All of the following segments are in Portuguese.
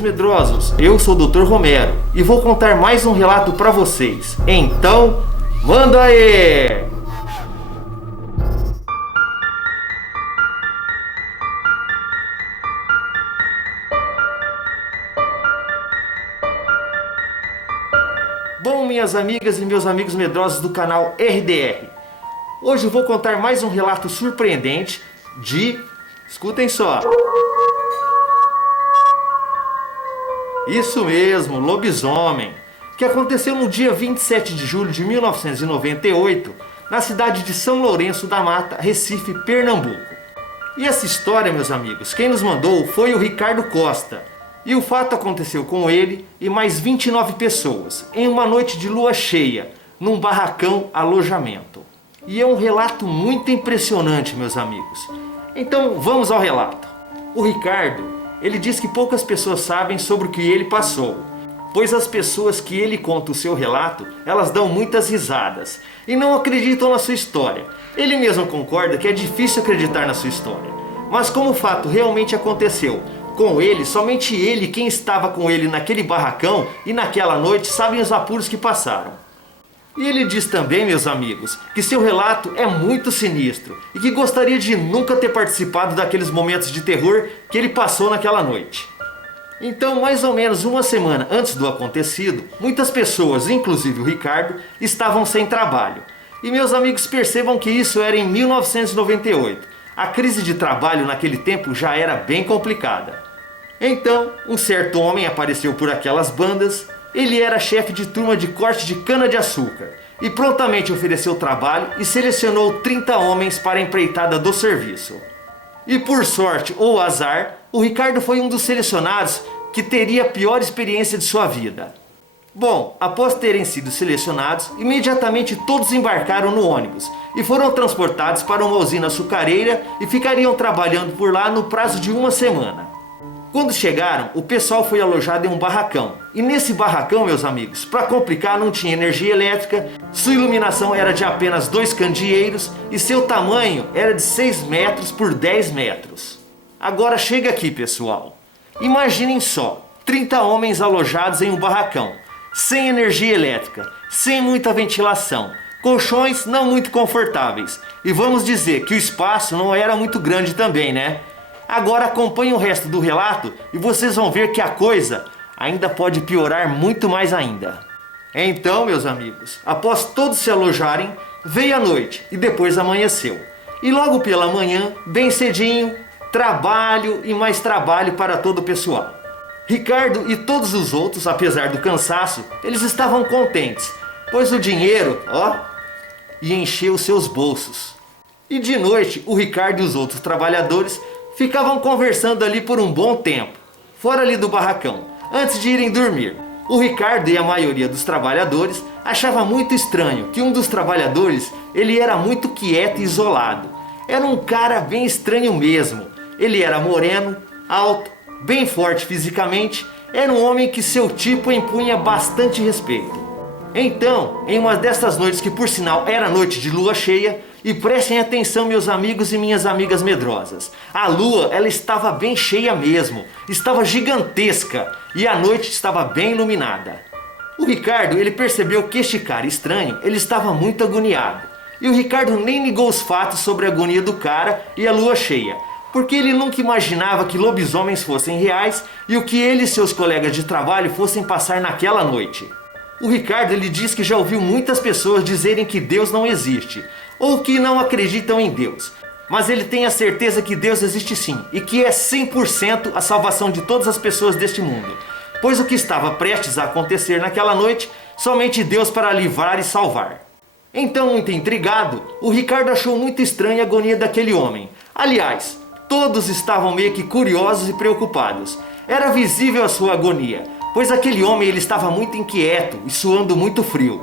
amigos medrosos, eu sou o Dr. Romero e vou contar mais um relato para vocês. Então, manda aí! Bom, minhas amigas e meus amigos medrosos do canal RDR, hoje eu vou contar mais um relato surpreendente de... escutem só! Isso mesmo, lobisomem, que aconteceu no dia 27 de julho de 1998, na cidade de São Lourenço da Mata, Recife, Pernambuco. E essa história, meus amigos, quem nos mandou foi o Ricardo Costa. E o fato aconteceu com ele e mais 29 pessoas, em uma noite de lua cheia, num barracão alojamento. E é um relato muito impressionante, meus amigos. Então vamos ao relato. O Ricardo, ele diz que poucas pessoas sabem sobre o que ele passou, pois as pessoas que ele conta o seu relato, elas dão muitas risadas e não acreditam na sua história. Ele mesmo concorda que é difícil acreditar na sua história, mas como o fato realmente aconteceu com ele, somente ele, quem estava com ele naquele barracão e naquela noite, sabem os apuros que passaram. E ele diz também, meus amigos, que seu relato é muito sinistro e que gostaria de nunca ter participado daqueles momentos de terror que ele passou naquela noite. Então, mais ou menos uma semana antes do acontecido, muitas pessoas, inclusive o Ricardo, estavam sem trabalho. E meus amigos, percebam que isso era em 1998. A crise de trabalho naquele tempo já era bem complicada. Então, um certo homem apareceu por aquelas bandas. Ele era chefe de turma de corte de cana-de-açúcar e prontamente ofereceu trabalho e selecionou 30 homens para a empreitada do serviço. E por sorte ou azar, o Ricardo foi um dos selecionados que teria a pior experiência de sua vida. Bom, após terem sido selecionados, imediatamente todos embarcaram no ônibus e foram transportados para uma usina açucareira e ficariam trabalhando por lá no prazo de uma semana. Quando chegaram, o pessoal foi alojado em um barracão. E nesse barracão, meus amigos, para complicar, não tinha energia elétrica, sua iluminação era de apenas 2 candeeiros e seu tamanho era de 6 metros por 10 metros. Agora chega aqui, pessoal. Imaginem só, 30 homens alojados em um barracão, sem energia elétrica, sem muita ventilação, colchões não muito confortáveis. E vamos dizer que o espaço não era muito grande também, né? Agora acompanhe o resto do relato e vocês vão ver que a coisa ainda pode piorar muito mais ainda. Então, meus amigos, após todos se alojarem, veio a noite e depois amanheceu. E logo pela manhã, bem cedinho, trabalho e mais trabalho para todo o pessoal. Ricardo e todos os outros, apesar do cansaço, eles estavam contentes, pois o dinheiro, ia encher os seus bolsos. E de noite, o Ricardo e os outros trabalhadores ficavam conversando ali por um bom tempo, fora ali do barracão, antes de irem dormir. O Ricardo e a maioria dos trabalhadores achava muito estranho que um dos trabalhadores, ele era muito quieto e isolado. Era um cara bem estranho mesmo. Ele era moreno, alto, bem forte fisicamente, era um homem que seu tipo impunha bastante respeito. Então, em uma dessas noites que por sinal era noite de lua cheia, e prestem atenção, meus amigos e minhas amigas medrosas, a lua, ela estava bem cheia mesmo, estava gigantesca e a noite estava bem iluminada. O Ricardo, ele percebeu que este cara estranho, ele estava muito agoniado. E o Ricardo nem ligou os fatos sobre a agonia do cara e a lua cheia, porque ele nunca imaginava que lobisomens fossem reais e o que ele e seus colegas de trabalho fossem passar naquela noite. O Ricardo, ele diz que já ouviu muitas pessoas dizerem que Deus não existe, ou que não acreditam em Deus. Mas ele tem a certeza que Deus existe sim, e que é 100% a salvação de todas as pessoas deste mundo. Pois o que estava prestes a acontecer naquela noite, somente Deus para livrar e salvar. Então, muito intrigado, o Ricardo achou muito estranha a agonia daquele homem. Aliás, todos estavam meio que curiosos e preocupados. Era visível a sua agonia, pois aquele homem ele estava muito inquieto e suando muito frio.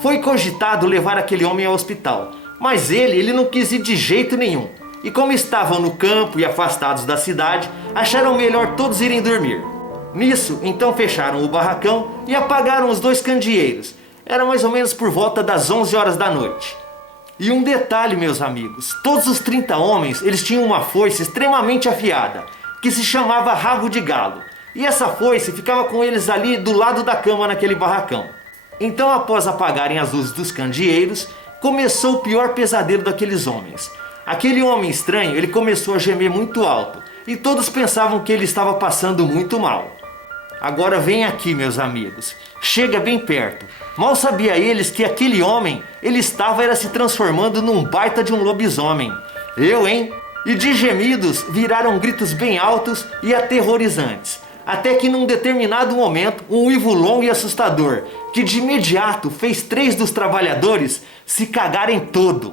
Foi cogitado levar aquele homem ao hospital, mas ele não quis ir de jeito nenhum. E como estavam no campo e afastados da cidade, acharam melhor todos irem dormir. Nisso, então fecharam o barracão e apagaram os 2 candeeiros. Era mais ou menos por volta das 11 horas da noite. E um detalhe, meus amigos, todos os 30 homens, eles tinham uma foice extremamente afiada, que se chamava rabo de galo. E essa foice ficava com eles ali do lado da cama naquele barracão. Então, após apagarem as luzes dos candeeiros, começou o pior pesadelo daqueles homens. Aquele homem estranho, ele começou a gemer muito alto, e todos pensavam que ele estava passando muito mal. Agora vem aqui, meus amigos, chega bem perto. Mal sabia eles que aquele homem, ele estava era se transformando num baita de um lobisomem. Hein? E de gemidos viraram gritos bem altos e aterrorizantes. Até que num determinado momento, um uivo longo e assustador, que de imediato fez 3 dos trabalhadores se cagarem todo.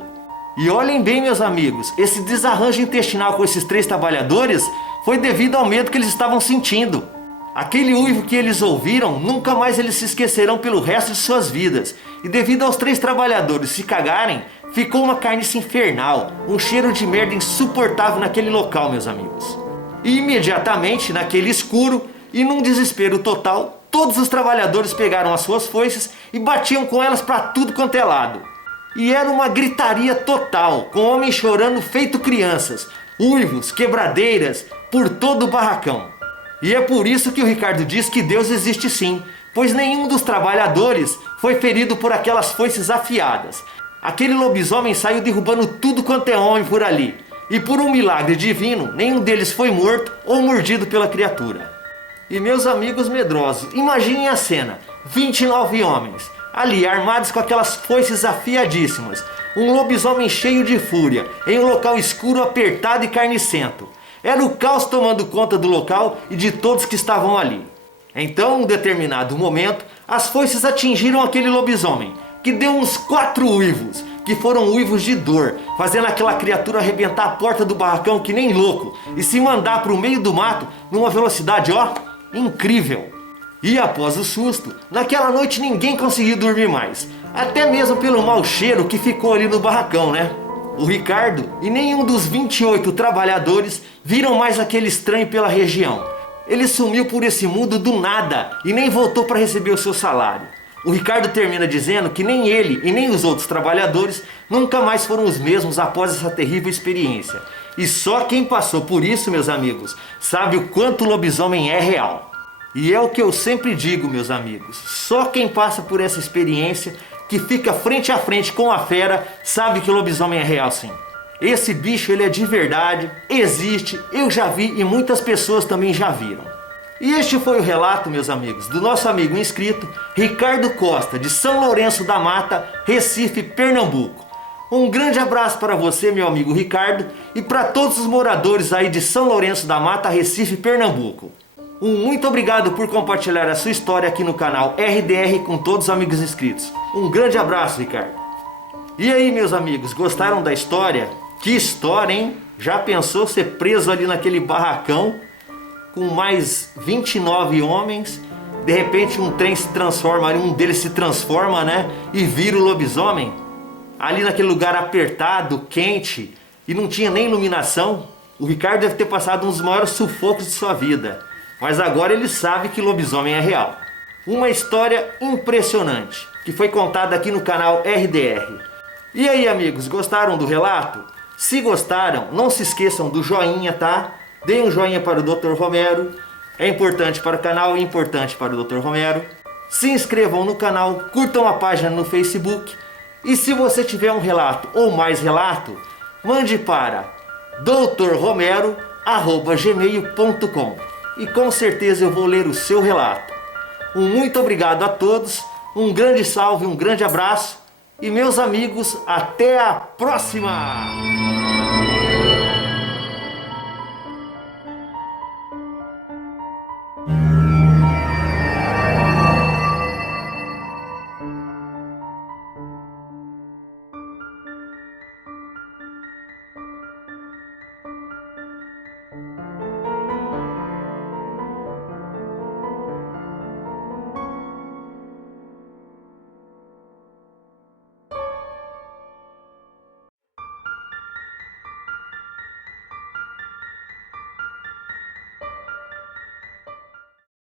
E olhem bem, meus amigos, esse desarranjo intestinal com esses 3 trabalhadores foi devido ao medo que eles estavam sentindo. Aquele uivo que eles ouviram, nunca mais eles se esquecerão pelo resto de suas vidas. E devido aos 3 trabalhadores se cagarem, ficou uma carniça infernal, um cheiro de merda insuportável naquele local, meus amigos. E imediatamente, naquele escuro e num desespero total, todos os trabalhadores pegaram as suas foices e batiam com elas para tudo quanto é lado. E era uma gritaria total, com homens chorando feito crianças, uivos, quebradeiras, por todo o barracão. E é por isso que o Ricardo diz que Deus existe sim, pois nenhum dos trabalhadores foi ferido por aquelas foices afiadas. Aquele lobisomem saiu derrubando tudo quanto é homem por ali. E por um milagre divino, nenhum deles foi morto ou mordido pela criatura. E meus amigos medrosos, imaginem a cena, 29 homens, ali armados com aquelas foices afiadíssimas, um lobisomem cheio de fúria, em um local escuro, apertado e carnicento. Era o caos tomando conta do local e de todos que estavam ali. Então, em um determinado momento, as foices atingiram aquele lobisomem, que deu uns 4 uivos, que foram uivos de dor, fazendo aquela criatura arrebentar a porta do barracão que nem louco e se mandar para o meio do mato numa velocidade, incrível. E após o susto, naquela noite ninguém conseguiu dormir mais, até mesmo pelo mau cheiro que ficou ali no barracão, né? O Ricardo e nenhum dos 28 trabalhadores viram mais aquele estranho pela região. Ele sumiu por esse mundo do nada e nem voltou para receber o seu salário. O Ricardo termina dizendo que nem ele e nem os outros trabalhadores nunca mais foram os mesmos após essa terrível experiência. E só quem passou por isso, meus amigos, sabe o quanto o lobisomem é real. E é o que eu sempre digo, meus amigos, só quem passa por essa experiência, que fica frente a frente com a fera, sabe que o lobisomem é real sim. Esse bicho ele é de verdade, existe, eu já vi e muitas pessoas também já viram. E este foi o relato, meus amigos, do nosso amigo inscrito Ricardo Costa, de São Lourenço da Mata, Recife, Pernambuco. Um grande abraço para você, meu amigo Ricardo, e para todos os moradores aí de São Lourenço da Mata, Recife, Pernambuco. Muito obrigado por compartilhar a sua história aqui no canal RDR com todos os amigos inscritos. Um grande abraço, Ricardo. E aí, meus amigos, gostaram da história? Que história, hein? Já pensou ser preso ali naquele barracão com mais 29 homens? De repente um trem se transforma, um deles se transforma, né? E vira o lobisomem. Ali naquele lugar apertado, quente, e não tinha nem iluminação. O Ricardo deve ter passado um dos maiores sufocos de sua vida. Mas agora ele sabe que lobisomem é real. Uma história impressionante, que foi contada aqui no canal RDR. E aí, amigos, gostaram do relato? Se gostaram, não se esqueçam do joinha, tá? Deem um joinha para o Dr. Romero. É importante para o canal, é importante para o Dr. Romero. Se inscrevam no canal, curtam a página no Facebook. E se você tiver um relato ou mais relato, mande para drromero@gmail.com. E com certeza eu vou ler o seu relato. Muito obrigado a todos, um grande salve, um grande abraço. E meus amigos, até a próxima!